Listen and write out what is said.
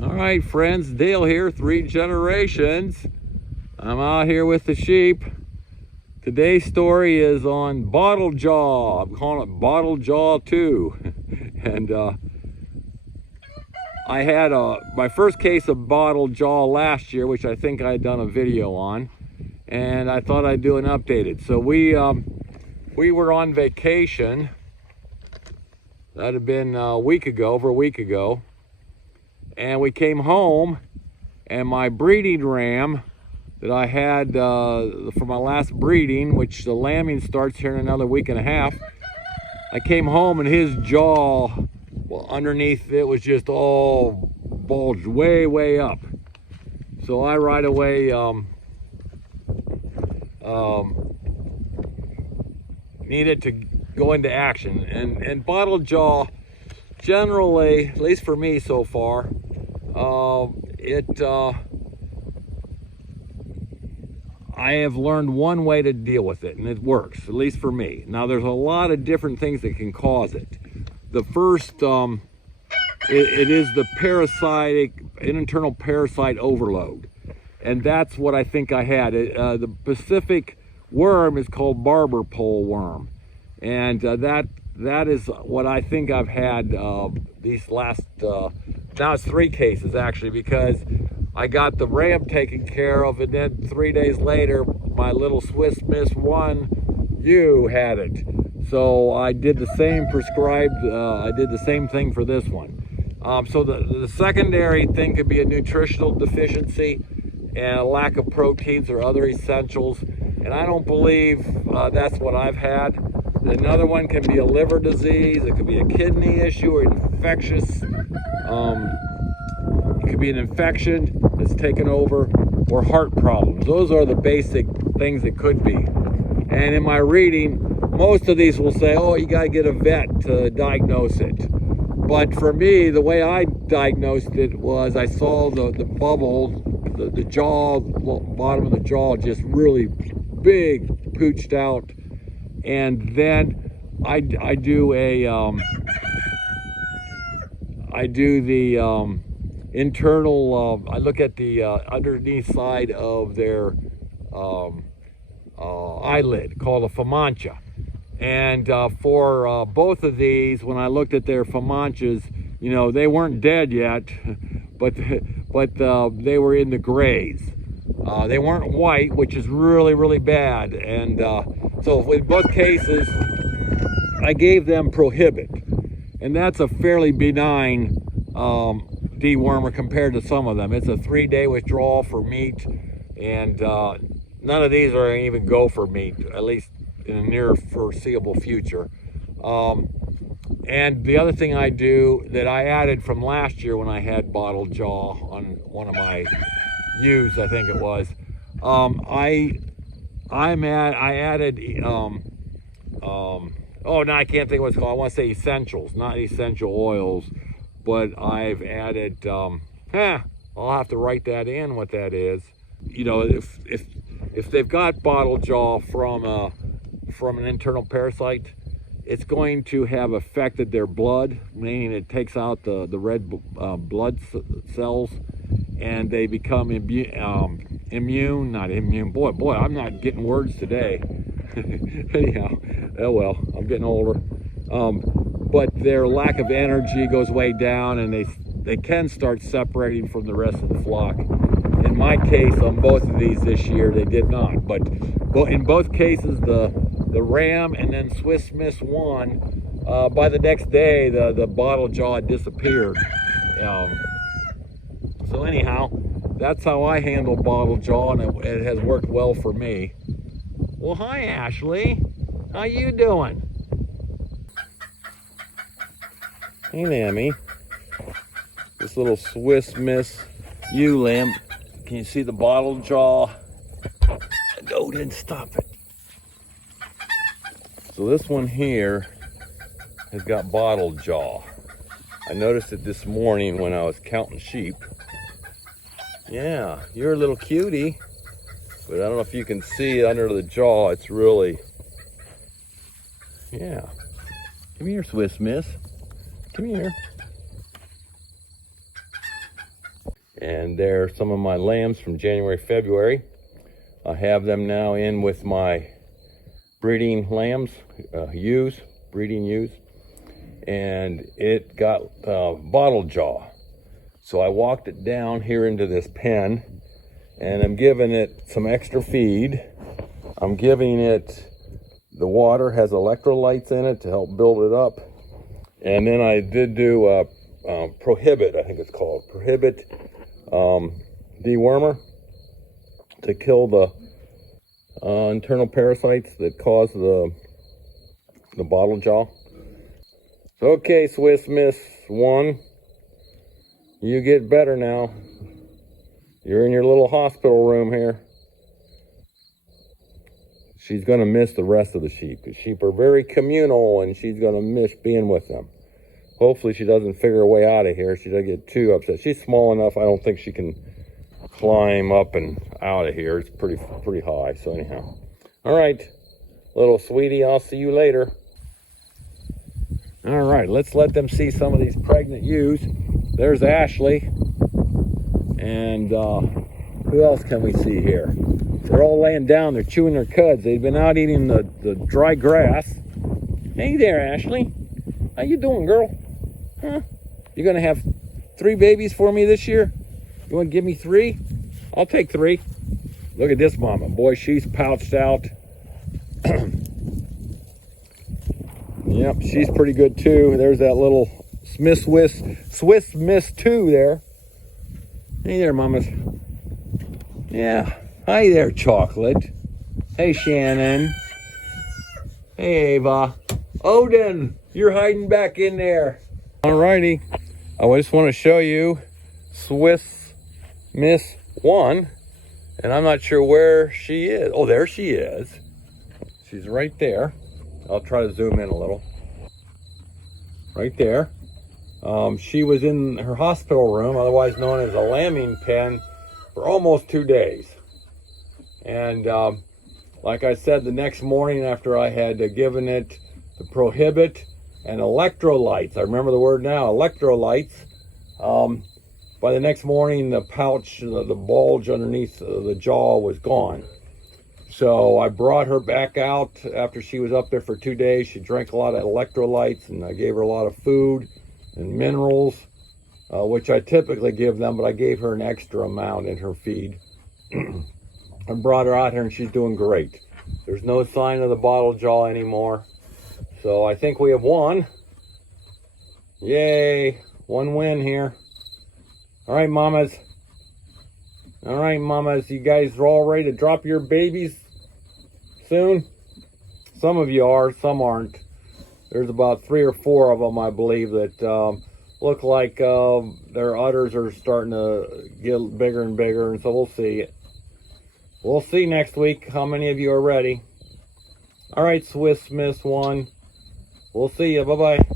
All right, friends, Dale here, 3 generations. I'm out here with the sheep. Today's story is on bottle jaw. I'm calling it bottle jaw 2. And I had my first case of bottle jaw last year, which I think I had done a video on, and I thought I'd do an updated. So we were on vacation. That had been over a week ago. And we came home, and my breeding ram that I had for my last breeding, which the lambing starts here in another week and a half, I came home and his jaw, well, underneath it was just all bulged way up. So I right away needed to go into action. And bottle jaw, generally, at least for me so far, I have learned one way to deal with it, and it works, at least for me. Now, there's a lot of different things that can cause it. The first, it is the internal parasite overload, and that's what I think I had. The Pacific worm is called Barber Pole worm, and that is what I think I've had these last, now it's 3 cases actually, because I got the ram taken care of, and then 3 days later, my little Swiss Miss 1 ewe had it. So I did the same I did the same thing for this one. So the secondary thing could be a nutritional deficiency and a lack of proteins or other essentials. And I don't believe that's what I've had. Another one can be a liver disease. It could be a kidney issue or infectious. It could be an infection that's taken over, or heart problems. Those are the basic things it could be. And in my reading, most of these will say, oh, you got to get a vet to diagnose it. But for me, the way I diagnosed it was I saw the bubble, the jaw, bottom of the jaw just really big, pooched out. And then I do the internal, I look at the underneath side of their eyelid, called a Finnsheep. And for both of these, when I looked at their Finnsheeps, you know, they weren't dead yet, but they were in the grays. They weren't white, which is really bad. And so in both cases, I gave them Prohibit, and that's a fairly benign dewormer compared to some of them. It's a 3-day withdrawal for meat, and none of these are even go for meat, at least in the near foreseeable future. And the other thing I do that I added from last year when I had bottle jaw on one of my ewes, I think it was, I added oh, now I can't think what it's called. I want to say essentials, not essential oils, but I've added, I'll have to write that in, what that is. You know, if they've got bottle jaw from an internal parasite, it's going to have affected their blood, meaning it takes out the red blood cells, and they become immune, not immune. Boy, I'm not getting words today. Anyhow, oh well, I'm getting older. But their lack of energy goes way down, and they can start separating from the rest of the flock. In my case, on both of these this year, they did not. But in both cases, the ram and then Swiss Miss 1, by the next day, the bottle jaw had disappeared. So anyhow, that's how I handle bottle jaw, and it has worked well for me. Well, hi, Ashley. How you doing? Hey, Lammy. This little Swiss Miss ewe lamb. Can you see the bottle jaw? No, didn't stop it. So this one here has got bottle jaw. I noticed it this morning when I was counting sheep. Yeah, you're a little cutie. But I don't know if you can see under the jaw, it's really, yeah. Come here, Swiss Miss. Come here. And they're some of my lambs from January, February. I have them now in with my breeding lambs, breeding ewes. And it got bottle jaw. So I walked it down here into this pen, and I'm giving it some extra feed. I'm giving it, the water has electrolytes in it to help build it up. And then I did do Prohibit, I think it's called, Prohibit dewormer to kill the internal parasites that cause the bottle jaw. So, okay, Swiss Miss 1, you get better now. You're in your little hospital room here. She's going to miss the rest of the sheep, because sheep are very communal, and she's going to miss being with them. Hopefully she doesn't figure her way out of here. She doesn't get too upset. She's small enough, I don't think she can climb up and out of here. It's pretty high, so anyhow. All right, little sweetie, I'll see you later. All right, let's let them see some of these pregnant ewes. There's Ashley. And who else can we see here? They're all laying down. They're chewing their cuds. They've been out eating the dry grass. Hey there, Ashley. How you doing, girl? Huh? You gonna have 3 babies for me this year? You want to give me 3? I'll take 3. Look at this mama. Boy, she's pouched out. Yep, she's pretty good too. There's that little Swiss Miss 2 there. Hey there, mamas. Yeah. Hi there, Chocolate. Hey, Shannon. Hey, Ava. Odin, you're hiding back in there. Alrighty. I just want to show you Swiss Miss 1. And I'm not sure where she is. Oh, there she is. She's right there. I'll try to zoom in a little. Right there. She was in her hospital room, otherwise known as a lambing pen, for almost 2 days. And like I said, the next morning after I had given it the Prohibit and electrolytes, I remember the word now, electrolytes, by the next morning the pouch, the bulge underneath the jaw was gone. So I brought her back out after she was up there for 2 days. She drank a lot of electrolytes, and I gave her a lot of food and minerals, which I typically give them, but I gave her an extra amount in her feed. I brought her out here, and she's doing great. There's no sign of the bottle jaw anymore. So I think we have won. Yay, 1 win here. All right, mamas. All right, mamas, you guys are all ready to drop your babies soon? Some of you are, some aren't. There's about 3 or 4 of them, I believe, that look like their udders are starting to get bigger and bigger, and so we'll see. We'll see next week how many of you are ready. All right, Swiss Miss 1. We'll see you. Bye-bye.